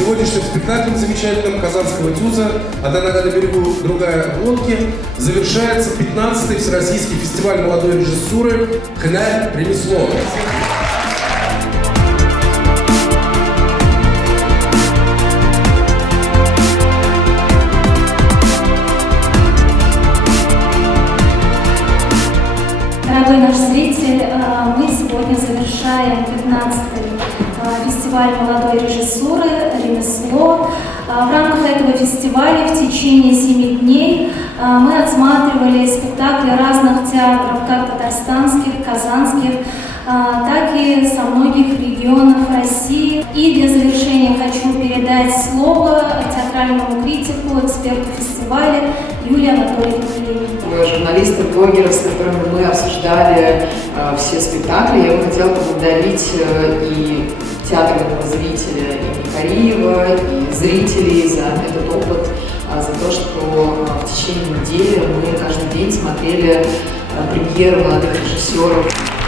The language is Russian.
сегодняшним спектаклем замечательным казанского ТЮЗа «Одна нога на берегу, другая в лодке» завершается 15-й Всероссийский фестиваль молодой режиссуры «Хняль. Ремесло». Дорогой наш зритель, мы сегодня завершаем 15-й фестиваль молодой режиссуры «Ремесло». В рамках этого фестиваля в течение 7 дней мы отсматривали спектакли разных театров, как татарстанских, казанских, так и со многих регионов России. И для завершения хочу передать слово театральному критику, эксперту фестиваля Юлии Анатольевне Клименко. Журналистов, блогеров, с которыми мы обсуждали все спектакли, я бы хотела поблагодарить и театрного зрителя имени Кариева, и зрителей за этот опыт, за то, что в течение недели мы каждый день смотрели премьеры молодых режиссеров.